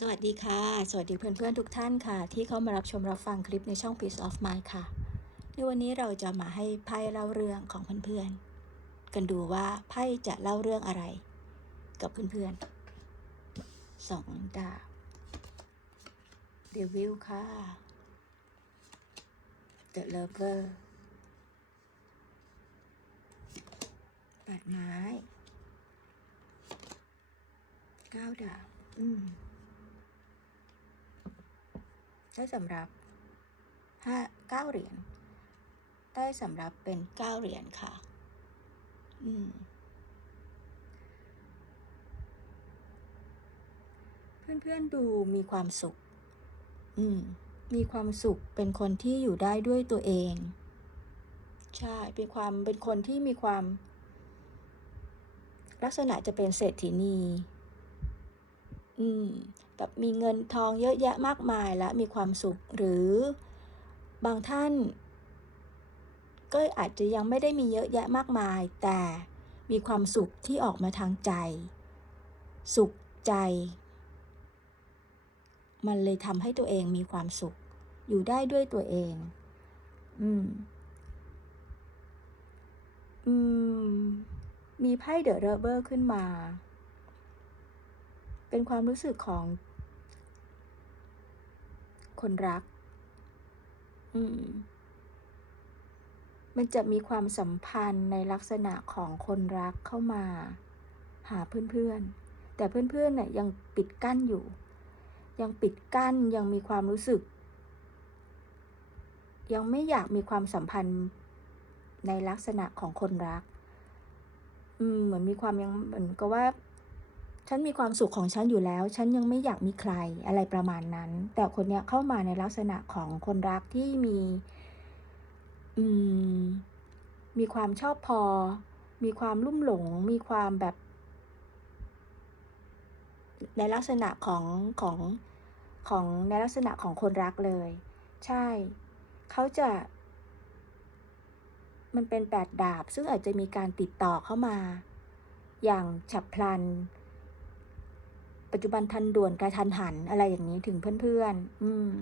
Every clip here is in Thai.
สวัสดีค่ะ สวัสดีเพื่อนๆทุกท่านค่ะ ที่เข้ามารับชมรับฟังคลิปในช่อง Peace of Mind ค่ะ ในวันนี้เราจะมาให้ไพ่เล่าเรื่องของเพื่อนๆ กันดูว่าไพ่จะเล่าเรื่องอะไร กับเพื่อนๆสองดาบเดวิลค่ะ The Lover แปดไม้เก้าดาบอืม ได้สำหรับห้าเก้าเหรียญได้สำหรับเป็นเก้าเหรียญค่ะ อืม เพื่อนๆดูมีความสุข อืม มีความสุขเป็นคนที่อยู่ได้ด้วยตัวเอง ใช่ เป็นความเป็นคนที่มีความ ลักษณะจะเป็นเศรษฐีนี อืม แบบมีเงินทองเยอะแยะมากมายและมีความสุข หรือบางท่าน ก็อาจจะยังไม่ได้มีเยอะแยะมากมาย แต่มีความสุขที่ออกมาทางใจ สุขใจ มันเลยทำให้ตัวเองมีความสุข อยู่ได้ด้วยตัวเอง อืม อืม มีไพ่เดอะเรเบอร์ขึ้นมาเป็นความรู้สึกของ คนรัก อืม มันจะมีความสัมพันธ์ในลักษณะของคนรักเข้ามา หาเพื่อนๆ แต่เพื่อนๆเนี่ยยังปิดกั้นอยู่ ยังปิดกั้นยังมีความรู้สึก ยังไม่อยากมีความสัมพันธ์ในลักษณะของคนรัก อืม เหมือนมีความยังเหมือนกับว่า ฉันมีความสุขของฉันอยู่แล้ว ฉันยังไม่อยากมีใครอะไรประมาณนั้น แต่คนเนี้ยเข้ามาในลักษณะของคนรักที่มีอืมมีความชอบพอ มีความลุ่มหลง มีความแบบ ในลักษณะของของของในลักษณะของคนรักเลย ใช่ เขาจะ มันเป็นแปดดาบ ซึ่งอาจจะมีการติดต่อเข้ามา อย่างฉับพลัน ปัจจุบันทันด่วนกระทันหันอะไรอย่างนี้ถึงเพื่อนๆ อืม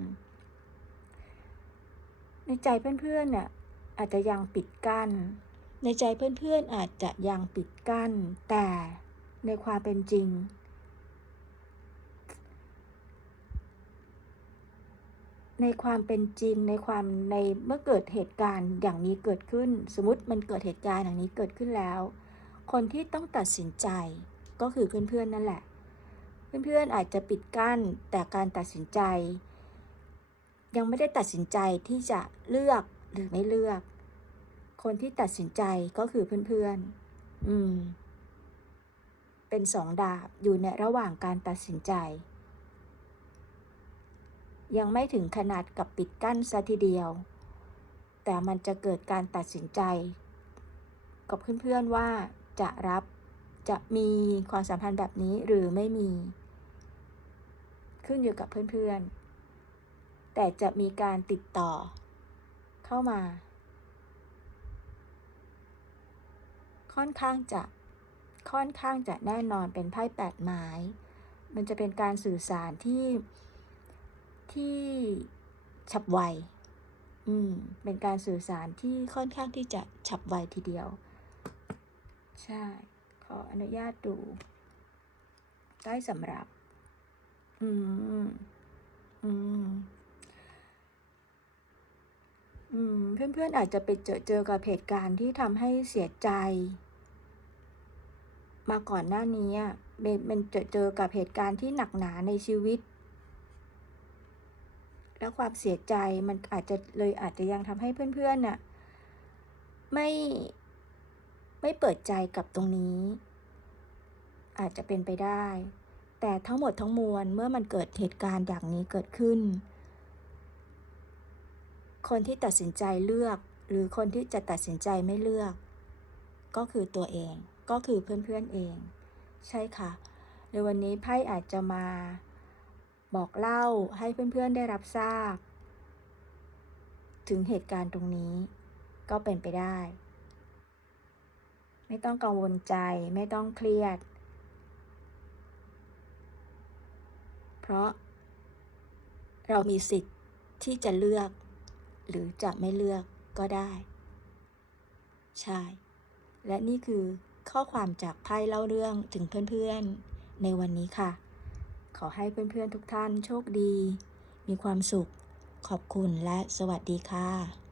ในใจเพื่อนๆเนี่ยอาจจะยังปิดกั้น ในใจเพื่อนๆอาจจะยังปิดกั้น แต่ในความเป็นจริง ในความเป็นจริงในความในเมื่อเกิดเหตุการณ์อย่างนี้เกิดขึ้น สมมติมันเกิดเหตุการณ์อย่างนี้เกิดขึ้นแล้ว คนที่ต้องตัดสินใจก็คือเพื่อนๆนั่นแหละ เพื่อนๆอาจจะปิดกั้นแต่การตัดสินใจ ยังไม่ได้ตัดสินใจที่จะเลือกหรือไม่เลือก คนที่ตัดสินใจก็คือเพื่อนๆ อืม เป็นสองดาบอยู่ในระหว่างการตัดสินใจ ยังไม่ถึงขนาดกับปิดกั้นซะทีเดียว แต่มันจะเกิดการตัดสินใจ กับเพื่อนๆว่าจะรับจะมีความสัมพันธ์แบบนี้หรือไม่มี ขึ้นอยู่กับเพื่อนๆ แต่จะมีการติดต่อ เข้ามา ค่อนข้างจะค่อนข้างจะแน่นอนเป็นไพ่แปดไม้ มันจะเป็นการสื่อสารที่ที่ฉับไว อืม เป็นการสื่อสารที่ค่อนข้างที่จะฉับไวทีเดียว ใช่ ขออนุญาตดูได้สำหรับ อืม อืม อืม เพื่อนๆอาจจะไปเจอเจอกับเหตุการณ์ที่ทำให้เสียใจ มาก่อนหน้านี้เป็นเป็นเจอเจอกับเหตุการณ์ที่หนักหนาในชีวิต แล้วความเสียใจมันอาจจะเลยอาจจะยังทำให้เพื่อนๆน่ะ ไม่ไม่เปิดใจกับตรงนี้ อาจจะเป็นไปได้ แต่ทั้งหมดทั้งมวลเมื่อมันเกิดเหตุการณ์อย่างนี้เกิดขึ้น คนที่ตัดสินใจเลือก หรือคนที่จะตัดสินใจไม่เลือก ก็คือตัวเองก็คือเพื่อนๆเอง ใช่ค่ะ ในวันนี้ไพ่อาจจะมาบอกเล่าให้เพื่อนๆได้รับทราบ ถึงเหตุการณ์ตรงนี้ ก็เป็นไปได้ ไม่ต้องกังวลใจไม่ต้องเครียด เพราะเรามีสิทธิ์ที่จะเลือก หรือจะไม่เลือกก็ได้ ใช่ และนี่คือข้อความจากไพ่เล่าเรื่องถึงเพื่อนๆ ในวันนี้ค่ะ ขอให้เพื่อนๆทุกท่านโชคดี มีความสุข ขอบคุณและสวัสดีค่ะ